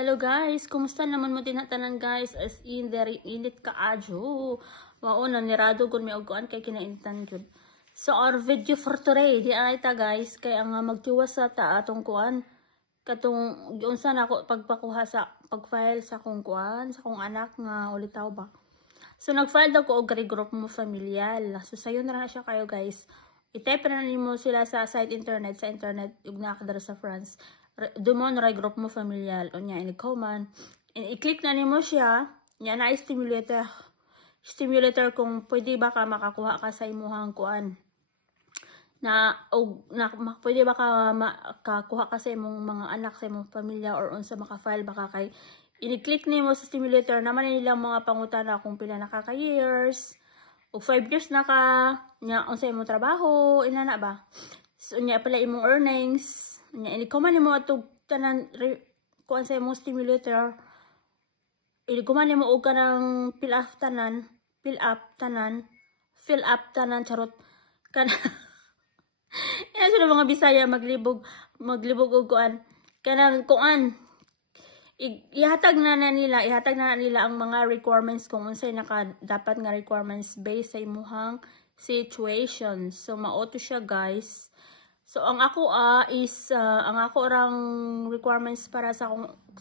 Hello guys, kumusta naman mo tinatanan guys? As in, very init ka adyo. Wao na nirado kung may uguan kay kinainitan yun. So our video for today, di ay ta guys, kaya nga magtiwas sa ta atong kuan. Katong yun sana ako pagpakuha sa pagfile sa kong kuan, sa kong anak nga ulitaw ba. So nagfile daw ko og group mo familial. So sayo na siya kayo guys. I-type na nimo sila sa site internet, yung nakadara sa France. Dumon ray group mo familial o nya ini-command. I-click na nimo siya, nya na stimulator kung pwede ba ka makakuha ka sa imuhang kuan. Pwede ba ka makakuha ka sa imong mga anak, sa imong pamilya or unsa maka-file baka kay ini-click nimo sa stimulator naman nilang mga pangutana kung pila na ka years o 5 years na ka nya unsa imong trabaho inana ba. So nya pala imong earnings. Ini-command mo atog tanan kuan sa imong stimulator. I-command mo og kanang fill up tanan charot kan. Yan sila mga Bisaya maglibog og kuan. Kanang kuan ihatag na nila ang mga requirements kung unsay dapat nga requirements based sa imong situation. So mao to siya guys. So ang ako ang ako rang requirements para sa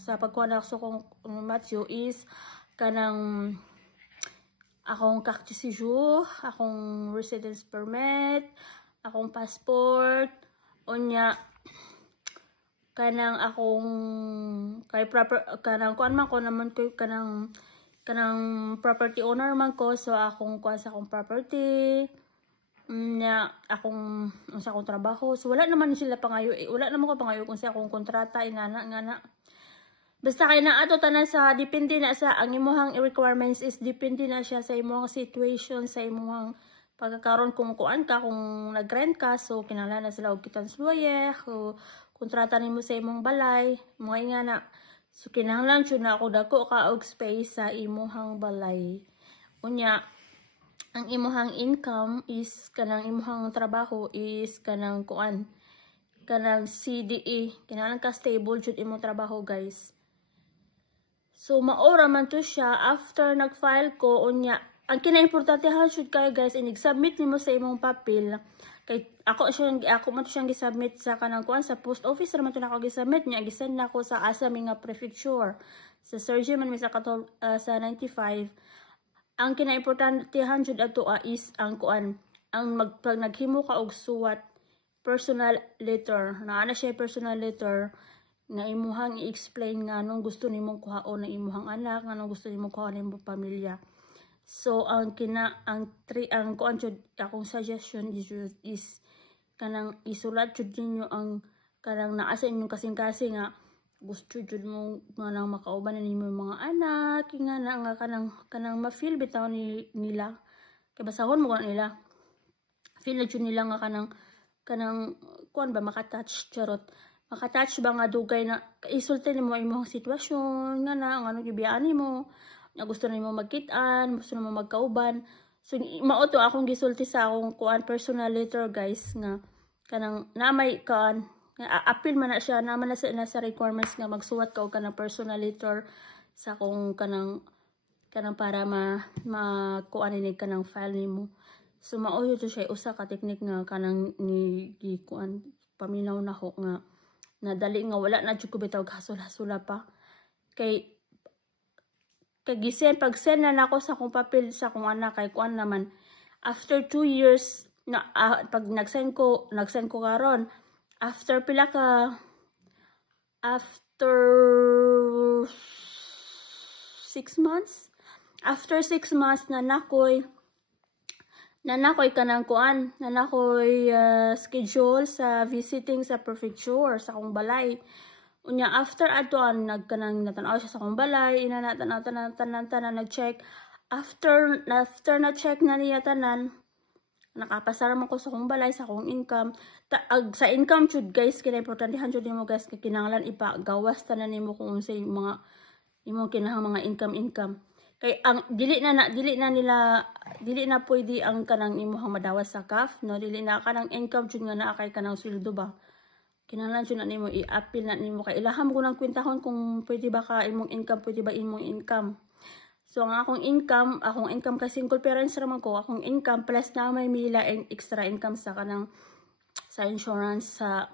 pagkuha na sa kong Matthew is kanang akong carte de séjour, akong residence permit, akong passport, unya kanang akong kanang kuan man ko naman ko kanang property owner man ko, so akong kuan sa akong property na akong unsa akong trabaho. So wala naman sila pangayo, wala naman ko pangayo kung sa akong kontrata ngana. Basta kay na ato tanan sa depende na sa ang imong requirements is depende na siya sa imong situation, sa imong pagkakaroon kung kuan ka, kung nag-rent ka, so kinahanglan na sila og kitang loyer, o kontrata nimo sa imong balay, mga ingana. So kinahanglan jud na ako dako ka og space sa imong balay. Unya ang imong income is kanang imong trabaho is kanang kuan, kanang CDE, kinahanglan ka stable jud imong trabaho guys. So maora man to siya after nag-file ko. Unya ang kinaimportantehan jud kayo guys, inig-submit nimo sa imong papel. Kay ako man to siyang gi-submit sa kanang kuan sa post office ra man to nako gi-submit nya, gisend nako sa asa nga prefecture sa Sergio man mi sa 95. Ang kinaimportantehan jud ato is ang kuan, ang pag naghimo ka og suwat personal letter, naa siya personal letter nga imuhang i-explain nga anong gusto nimong kuhaon na imuhang anak, nga anong gusto nimong kuhaon na imong pamilya. So ang kuan jud akong suggestion is kanang isulat jud ninyo ang kanang naa sa inyong kasing-kasing nga gusto jud mo manang makauban na nimo mga anak, ingana nga kanang ma-feel bitaw nila. Kay basahon mo nila. Feel na jud nila nga kanang kuan ba makatouch charot. Makatouch ba nga dugay na isulti nimo imong sitwasyon nga ano gibiyaan nimo. Nga gusto nimo magkit-an, gusto nimo magkauban. So mao to akong gisulti sa akong kuan personal letter guys nga kanang namay kuan appeal man na siya, naman na sa requirements nga magsuwat ka og kanang personal letter sa kung kanang para kuan ni kanang file nimo. So mao to siya usa ka technique nga kanang ni kuan paminaw nako nga nadali nga wala na jud ko bitaw hasol-hasula pa kay gisen pag send na nako sa kong papel sa kong anak kay kuan naman after 2 years na pag nag-send ko karon. After 6 months? After 6 months na nakoy kanang kuan, na nakoy schedule sa visiting sa prefecture sa akong balay. Unya after adtoan nagkanang natanaw siya sa akong balay, tanan nag-check. After na check na niya tanan, nakapasara man ko sa akong balay, sa akong income. Sa income jud guys, kinaimportantehan jud nimo guys, kinahanglan ipagawas tanan nimo kung unsay mga imong kinahang mga income. Kay ang dili na pwede ang kanang imong madawas sa CAF, no, dili na kanang income jud nga naa kay kanang sweldo ba. kinahanglan jud na nimo i-appeal na nimo kay ilaham ko nang kwentahon kung pwede ba ka imong income, pwede ba imong income. So ang akong income kasi single parents raman ko, akong income plus na may mila and extra income sa kanang sa insurance sa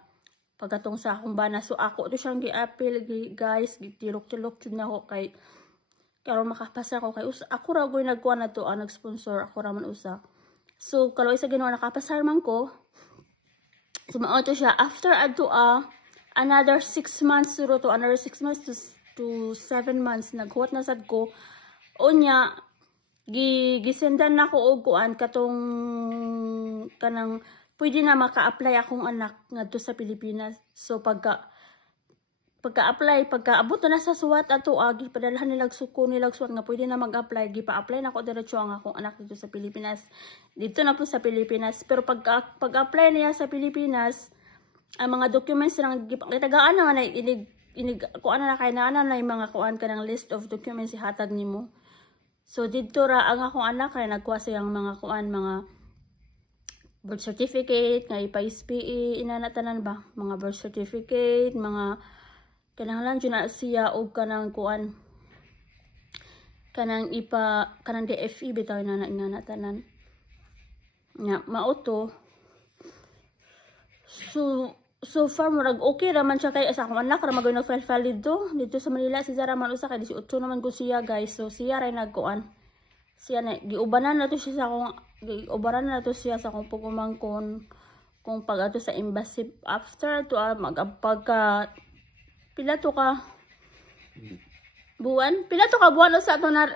pagkatong sa akong bana. So ako to siyang gi-appeal guys, gitilok-tilok jud na ako kay karon makapasa ko kay ako ra gyud nagkuha na to, nag-sponsor ako ra man usa. So kaloy sa Ginoo nakapasar man ko. So mao to siya after adto another 6 months to another 6 months to 7 months naghuwat na sad ko. Unya gisendan na ko og kuan katong kanang pwede na maka-apply akong anak ngadto sa Pilipinas. So pagka-apply, pagka-abot na sa suwat ato gipadalahan nilag suko nilag suwat nga pwede na mag-apply, gipa-apply na ko diretso ang akong anak dito sa Pilipinas. Dito na po sa Pilipinas. Pero pag-apply niya sa Pilipinas, ang mga documents nang gitagaan na nga inig kuan na kay na yung mga kuan kanang list of documents ihatag nimo. So dito ra ang akong anak kay nagkuha siyang mga kuan, mga birth certificate, nga ipa-SPE, inanatanan ba? Mga birth certificate, mga kinahanglan dyan na siya o kanang kuan, kanang DFE bitaw na inanatanan. Nga, mauto. So far, murag okay raman siya kay sa akong anak, ramag yung nag-file dito sa Manila, si Zara man usa kay 18 naman ko siya guys. So siya rin nagkuan. Siya na, giubanan na to siya sa akong, giubaran na to siya sa akong pagumangkon kung pag ato sa embassy after to magpagka pila to ka buwan o sa ato na